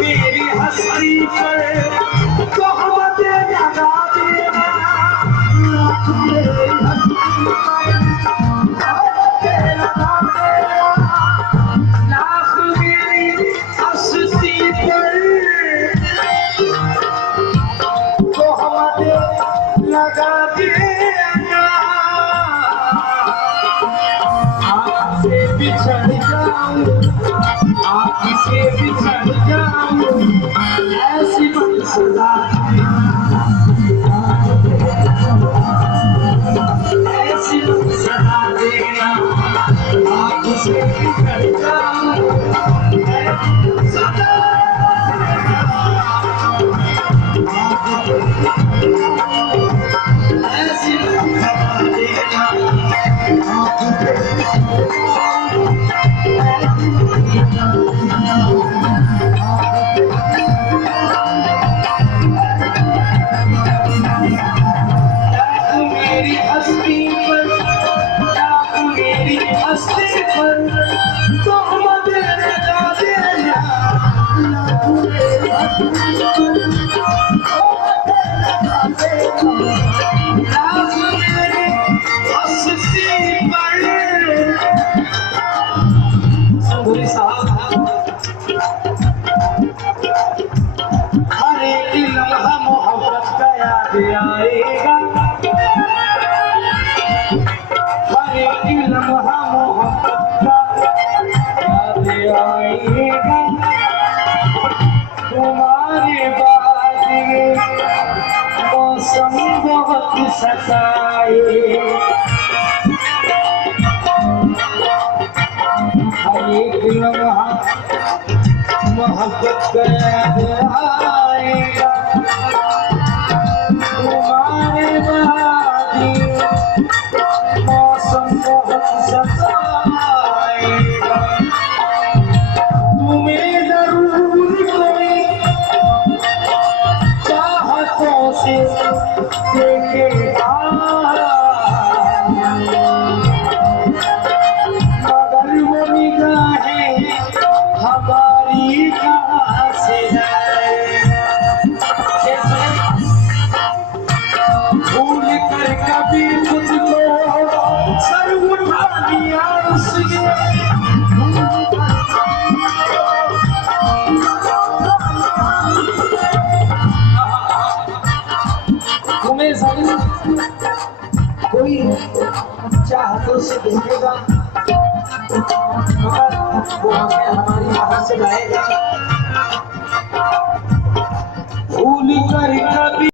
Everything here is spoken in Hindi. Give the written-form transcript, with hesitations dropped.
मेरी हस्ती पर तोहमत लगा देना, मेरी हस्ती पर तोहमत लगा देना, लाख मेरी हस्ती पर तोहमत लगा देना। आपसे बिछड़ जाऊं, आपसे बिछड़ जाऊं, ऐसी सदा ऐसी सदा देना। आपसे बिछड़ जाऊं, ऐसी सदा ऐसी सदा देना। मेरी हस्ती पर, मेरी हस्ती पर तोहमत लगा देना, मेरी हस्ती पर तोहमत लगा देना, मेरी हस्ती पर। संगोली साहब, हर एक लम्हा मोहब्बत का याद आएगा, हर एक लम्हा मोहब्बत का याद आएगा। तुम्हारे बाद मौसम बहुत सताए, हर एक लम्हा मोहब्बत का याद आएगा। तुम्हारे बाद मौसम बहुत सताएगा, तुम्हें जरूर कोई चाहतों से देखेगा, मगर वो निगाहें हमारी कहाँ से भूल कर कभी खुद को सर उठा लिया उसने, तुम्हें जरूर कोई चाहतों से देखेगा, मगर वो हमें हमारी कहाँ से लाएगा। भूल कर